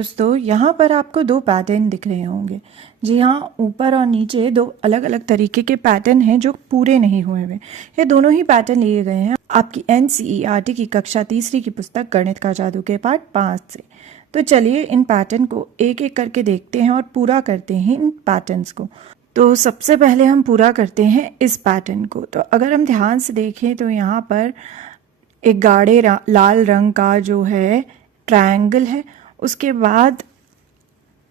दोस्तों यहाँ पर आपको दो पैटर्न दिख रहे होंगे। जी हाँ, ऊपर और नीचे दो अलग अलग तरीके के पैटर्न हैं जो पूरे नहीं हुए हुए। ये दोनों ही पैटर्न लिए गए हैं आपकी NCERT की कक्षा 3 की पुस्तक गणित का जादू के पाठ 5 से। तो चलिए इन पैटर्न को एक एक करके देखते हैं और पूरा करते हैं इन पैटर्न्स को। तो सबसे पहले हम पूरा करते हैं इस पैटर्न को। तो अगर हम ध्यान से देखें तो यहाँ पर एक गाढ़े लाल रंग का जो है ट्रायंगल है, उसके बाद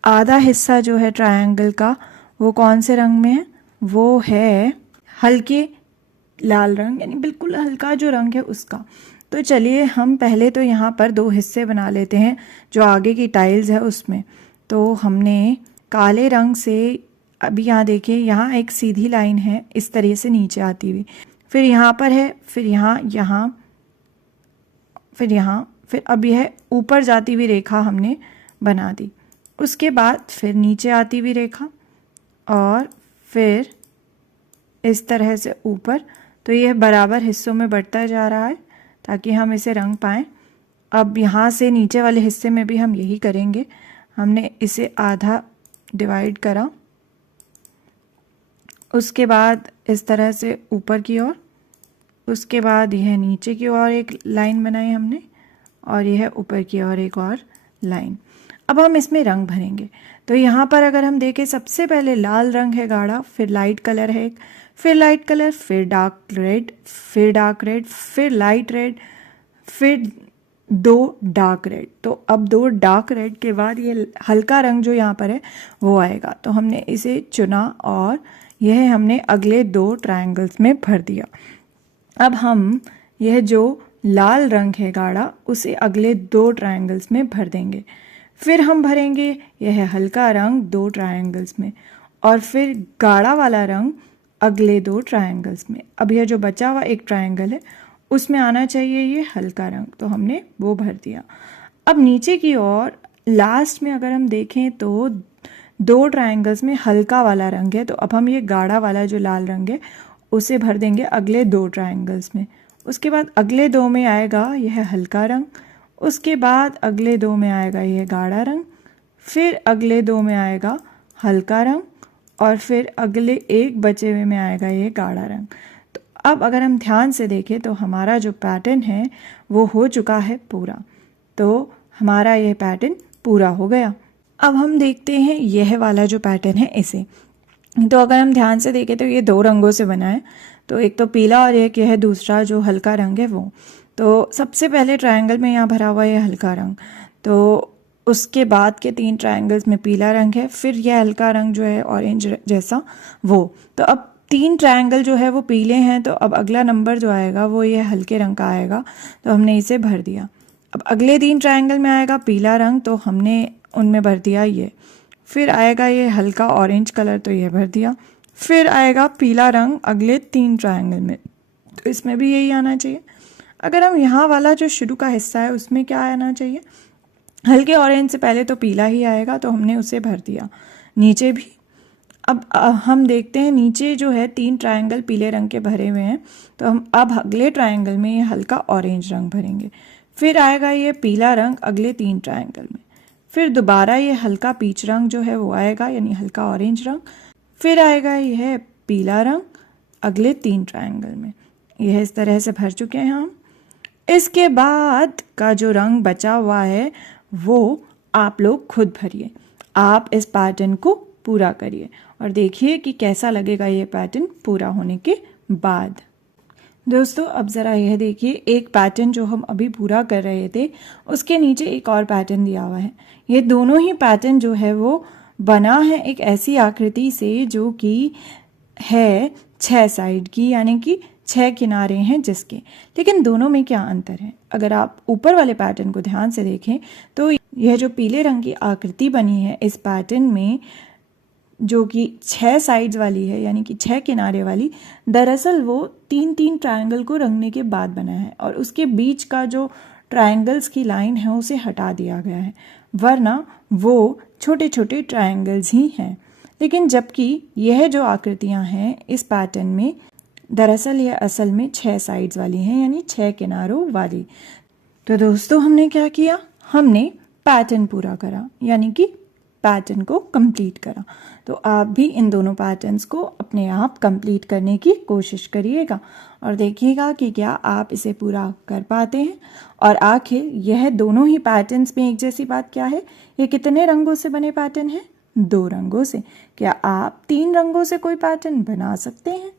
आधा हिस्सा जो है ट्रायंगल का वो कौन से रंग में है, वो है हल्के लाल रंग, यानी बिल्कुल हल्का जो रंग है उसका। तो चलिए हम पहले तो यहाँ पर दो हिस्से बना लेते हैं जो आगे की टाइल्स है उसमें। तो हमने काले रंग से, अभी यहाँ देखिए यहाँ एक सीधी लाइन है इस तरह से नीचे आती हुई, फिर यहाँ पर है, फिर यहाँ, फिर यहाँ, फिर अब यह ऊपर जाती हुई रेखा हमने बना दी। उसके बाद फिर नीचे आती हुई रेखा और फिर इस तरह से ऊपर। तो यह बराबर हिस्सों में बढ़ता जा रहा है ताकि हम इसे रंग पाएँ। अब यहाँ से नीचे वाले हिस्से में भी हम यही करेंगे। हमने इसे आधा डिवाइड करा, उसके बाद इस तरह से ऊपर की ओर, उसके बाद यह नीचे की ओर एक लाइन बनाई हमने और यह ऊपर की ओर एक और लाइन। अब हम इसमें रंग भरेंगे। तो यहाँ पर अगर हम देखें, सबसे पहले लाल रंग है गाढ़ा, फिर लाइट कलर है एक, फिर लाइट कलर, फिर डार्क रेड, फिर डार्क रेड, फिर लाइट रेड, फिर दो डार्क रेड। तो अब दो डार्क रेड के बाद ये हल्का रंग जो यहाँ पर है वो आएगा। तो हमने इसे चुना और यह हमने अगले दो ट्रायंगल्स में भर दिया। अब हम यह जो लाल रंग है गाढ़ा उसे अगले दो ट्रायंगल्स में भर देंगे। फिर हम भरेंगे यह हल्का रंग दो ट्रायंगल्स में और फिर गाढ़ा वाला रंग अगले दो ट्रायंगल्स में। अब यह जो बचा हुआ एक ट्रायंगल है उसमें आना चाहिए ये हल्का रंग, तो हमने वो भर दिया। अब नीचे की ओर लास्ट में अगर हम देखें तो दो ट्रायंगल्स में हल्का वाला रंग है, तो अब हम ये गाढ़ा वाला जो लाल रंग है उसे भर देंगे अगले दो ट्रायंगल्स में। उसके बाद अगले दो में आएगा यह हल्का रंग, उसके बाद अगले दो में आएगा यह गाढ़ा रंग, फिर अगले दो में आएगा हल्का रंग और फिर अगले एक बचे हुए में आएगा यह गाढ़ा रंग। तो अब अगर हम ध्यान से देखें तो हमारा जो पैटर्न है वो हो चुका है पूरा। तो हमारा यह पैटर्न पूरा हो गया। अब हम देखते हैं यह वाला जो पैटर्न है इसे। तो अगर हम ध्यान से देखें तो ये दो रंगों से बना है, तो एक तो पीला और एक यह दूसरा जो हल्का रंग है वो। तो सबसे पहले ट्रायंगल में यहाँ भरा हुआ है हल्का रंग, तो उसके बाद के तीन ट्रायंगल्स में पीला रंग है, फिर यह हल्का रंग जो है ऑरेंज जैसा वो। तो अब तीन ट्रायंगल जो है वो पीले हैं, तो अब अगला नंबर जो आएगा वो ये हल्के रंग का आएगा, तो हमने इसे भर दिया। अब अगले तीन ट्रायंगल में आएगा पीला रंग, तो हमने उनमें भर दिया ये। फिर आएगा ये हल्का ऑरेंज कलर, तो ये भर दिया। फिर आएगा पीला रंग अगले तीन ट्रायंगल में, तो इसमें भी यही आना चाहिए। अगर हम यहाँ वाला जो शुरू का हिस्सा है उसमें क्या आना चाहिए, हल्के ऑरेंज से पहले तो पीला ही आएगा, तो हमने उसे भर दिया। नीचे भी अब हम देखते हैं नीचे जो है तीन ट्रायंगल पीले रंग के भरे हुए हैं, तो हम अब अगले ट्रायंगल में ये हल्का ऑरेंज रंग भरेंगे। फिर आएगा ये पीला रंग अगले तीन ट्रायंगल में, फिर दोबारा ये हल्का पीच रंग जो है वो आएगा, यानी हल्का ऑरेंज रंग। फिर आएगा यह पीला रंग अगले तीन ट्रायंगल में। यह इस तरह से भर चुके हैं हम। इसके बाद का जो रंग बचा हुआ है वो आप लोग खुद भरिए। आप इस पैटर्न को पूरा करिए और देखिए कि कैसा लगेगा ये पैटर्न पूरा होने के बाद। दोस्तों अब ज़रा यह देखिए, एक पैटर्न जो हम अभी पूरा कर रहे थे उसके नीचे एक और पैटर्न दिया हुआ है। ये दोनों ही पैटर्न जो है वो बना है एक ऐसी आकृति से जो कि है 6 साइड की, यानी कि 6 किनारे हैं जिसके। लेकिन दोनों में क्या अंतर है, अगर आप ऊपर वाले पैटर्न को ध्यान से देखें तो यह जो पीले रंग की आकृति बनी है इस पैटर्न में जो कि 6 साइड्स वाली है, यानी कि 6 किनारे वाली, दरअसल वो तीन तीन ट्रायंगल को रंगने के बाद बना है और उसके बीच का जो ट्रायंगल्स की लाइन है उसे हटा दिया गया है, वरना वो छोटे छोटे ट्रायंगल्स ही हैं। लेकिन जबकि यह जो आकृतियां हैं इस पैटर्न में दरअसल यह असल में 6 साइड्स वाली हैं, यानी 6 किनारों वाली। तो दोस्तों हमने क्या किया, हमने पैटर्न पूरा करा, यानी कि पैटर्न को कंप्लीट करा। तो आप भी इन दोनों पैटर्न्स को अपने आप कंप्लीट करने की कोशिश करिएगा और देखिएगा कि क्या आप इसे पूरा कर पाते हैं। और आखिर यह दोनों ही पैटर्न्स में एक जैसी बात क्या है, ये कितने रंगों से बने पैटर्न है? 2 रंगों से। क्या आप 3 रंगों से कोई पैटर्न बना सकते हैं?